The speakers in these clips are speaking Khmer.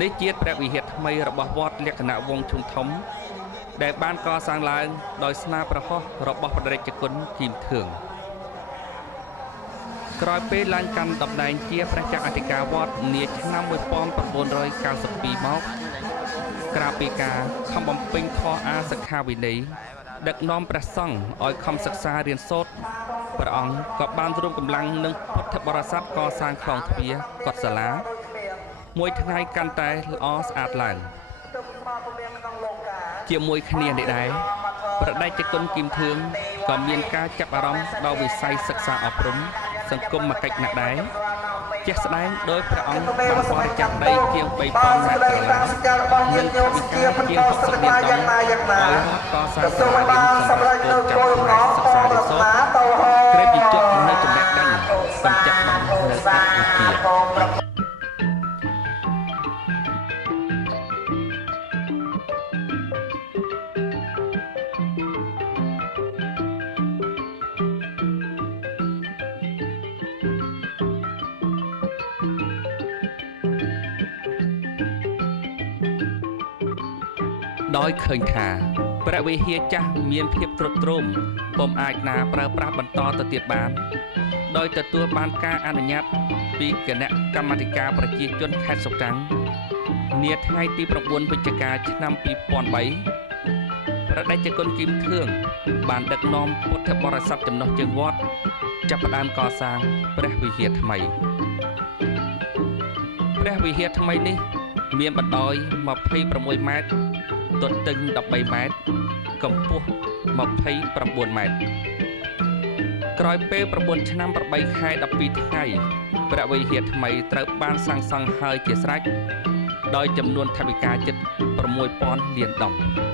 នេះជាព្រះវិហារថ្មីរបស់វត្តលក្ខណៈវង្សឈុំធំដែលបានកសាងឡើងដោយស្នាប្រហោះរបស់ព្រះរាជគុណគីមធឿងក្រោយពេលឡើងកាន់តំណែងជាព្រះចៅអធិការវត្តនាឆ្នាំ1992មកក្រៅពីការខំបំពេញធម៌អាសិក្ខាវិន័យដឹកនាំព្រះសង្ឃឲ្យខំសិក្សារៀនសូត្រព្រះអង្គក៏បានរួមកម្លាំងនឹងពុទ្ធបរិស័ទកសាងខ្លងទ្វារកុដិសាលាមួយថ្ងៃកាន់តែល្អស្អាតឡើងជាមួយគ្នានេះដែរព្រះតេជគុណគីមធឿងក៏មានការចាប់អារម្មណ៍ដល់វិស័យសិក្សាអប់រំសង្គមកិច្ចណាស់ដែរជាក់ស្ដែងដោយព្រះអង្គបានបរិច្ចាគដីជាង3000ម៉ែត្រក្រឡានិងថវិកាជាង60លានដុល្លារឲ្យរដ្ឋកសាងសាលារៀនសម្រាប់កូនចៅខ្មែរសិក្សារៀនសូត្រក្រេបវិជ្ជានៅចំណេះដឹងសំចាក់បាននៅកម្ពុជាដោយឃើញថាព្រះវិហារចាស់មានភាពទ្រុឌទ្រោមពុំអាចណាប្រើប្រាស់បន្តទៅទៀតបានដោយទទួលបានការអនុញ្ញាតពីគណៈកម្មាធិការប្រជាជនខេត្តសុកាំងនាថ្ងៃទី9វិច្ឆិកាឆ្នាំ2003ព្រះតេជគុណគីមធឿងបានដឹកនាំពុទ្ធបរិស័ទចំណុះជើងវត្តចាប់ផ្ដើមកសាងព្រះវិហារថ្មីព្រះវិហារថ្មីនេះមានបណ្ដោយ26ម៉ែត្រទទឹង13ម៉ែត្រកម្ពស់29ម៉ែត្រក្រោយពេល9ឆ្នាំ8ខែ12ថ្ងៃព្រះវិហារថ្មីត្រូវបានសាងសង់ហើយជាស្រេចដោយចំនួនថវិកាជិត6000លានដុល្លារ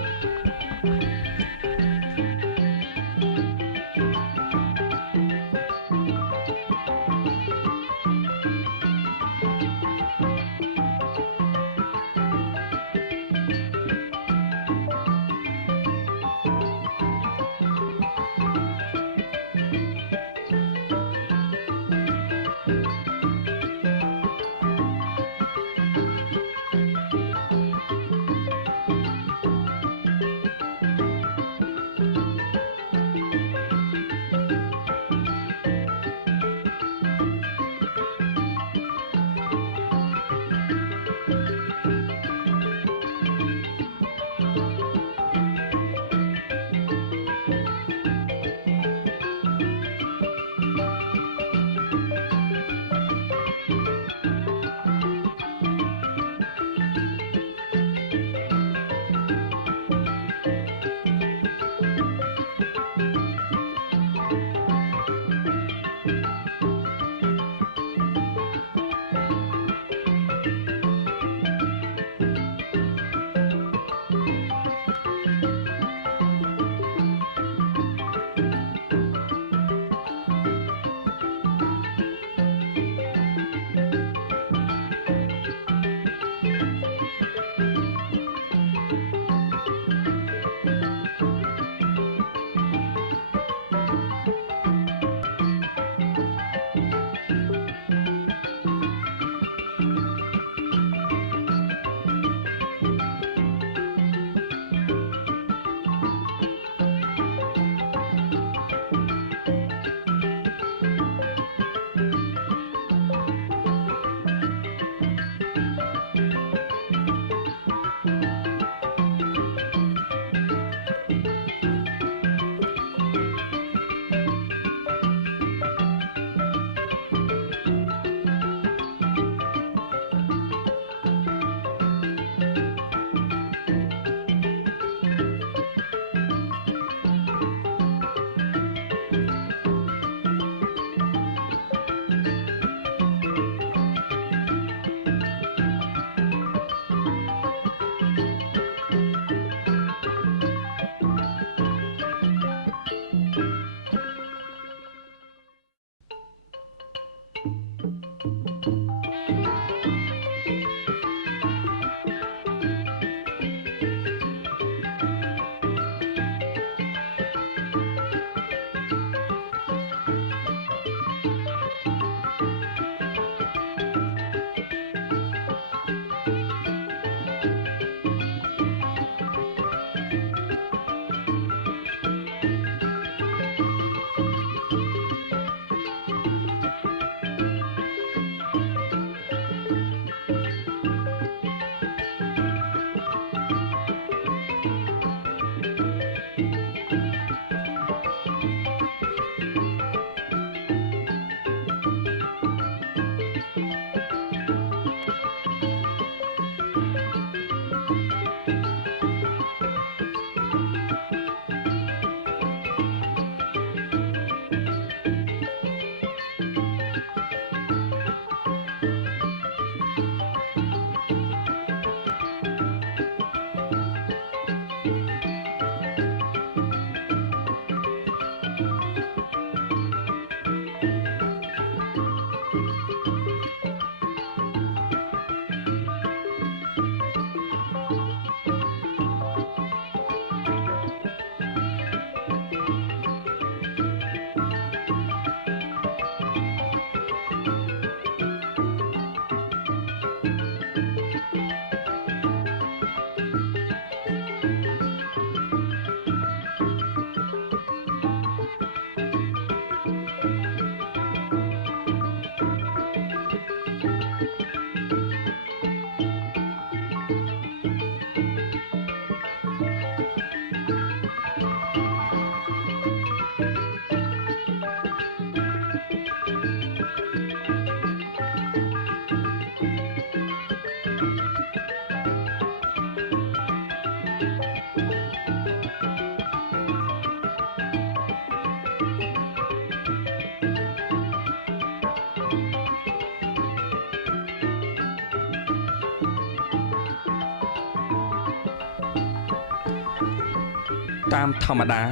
តាមធម្មតា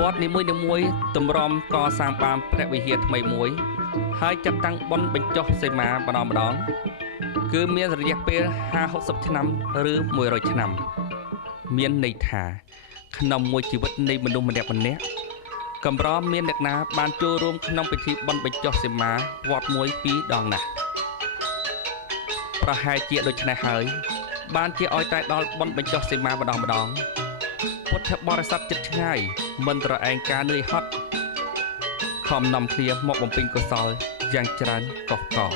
វត្តនីមួយៗតម្រាំកសាងបានព្រះវិហារថ្មីមួយហើយចាត់តាំងបុណ្យបញ្ចុះសីមាម្ដងគឺមានរយៈពេល50-60ឆ្នាំឬ100ឆ្នាំមានន័យថាក្នុងមួយជីវិតនៃមនុស្សម្នាក់កម្រមានអ្នកណាបានចូលរួមក្នុងពិធីបុណ្យបញ្ចុះសីមាវត្តមួយពីរដងណាស់ប្រហែលជាដូច្នេះហើយបានជាឲ្យតែដល់បុណ្យបញ្ចុះសីមាម្ដងពុទ្ធបរិស័ទចិត្តឆ្ងាយមិនត្រឯងការនឿយហត់ខំនាំគ្នាមកបំពេញកុសលយ៉ាងច្រើនកុះកក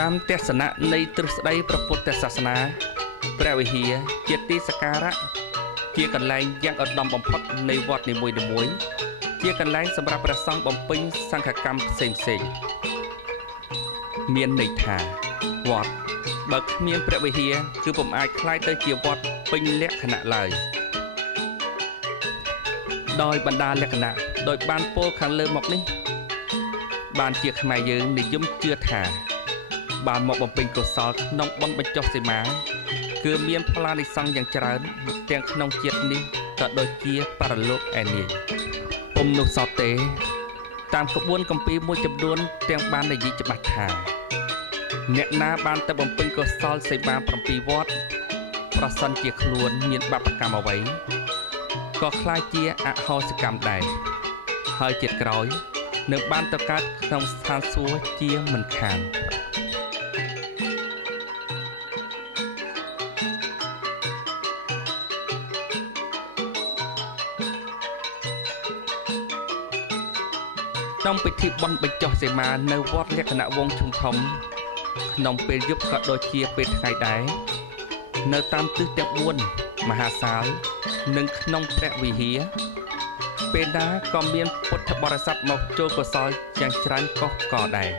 តាមទស្សនៈនៃទ្រឹស្ដីព្រះពុទ្ធសាសនាព្រះវិហារជាទីសក្ការៈជាកន្លែងយ៉ាងឧត្តមបំផុតនៃវត្តនីមួយៗជាកន្លែងសម្រាប់ព្រះសង្ឃបំពេញសង្ឃកម្មផ្សេងមានន័យថាវត្តបើគ្មានព្រះវិហារគឺពុំអាចក្លាយទៅជាវត្តពេញលក្ខណៈឡើយដោយបណ្ដាលក្ខណៈដោយបានពោលខាងលើមកនេះបានជាខ្មែរយើងនិយមជឿថាបានមកបំពេញកុសលក្នុងបុណ្យបញ្ចុះសីមាគឺមានផ្លានិសង្ឃយ៉ាងច្រើនទាំងក្នុងជាតិនេះក៏ដូចជាបរលោកឯនេះពុំនោះសតទេតាមក្បួនគម្ពីរមួយចំនួនទាំងបាននិយាយច្បាស់ថាអ្នកណាបានទៅបំពេញកុសលសីមា7វត្តប្រសិនជាខ្លួនមានបាបកម្មអ្វីក៏คล้ายជាអហោសកម្មដែរហើយជាតិក្រោយនឹងបានទៅកើតក្នុងស្ថានសួគ៌ជាមិនខានក្នុងពិធីបុណ្យបញ្ចុះសីមានៅវត្តលក្ខណៈវង្សឈុំធំក្នុងពេលយប់ក៏ដូចជាពេលថ្ងៃដែរនៅតាមទិសទាំង4មហាសាលនិងក្នុងព្រះវិហារពេលណាក៏មានពុទ្ធបរិស័ទមកចូលកុសលយ៉ាងច្រើនកុះកដែរ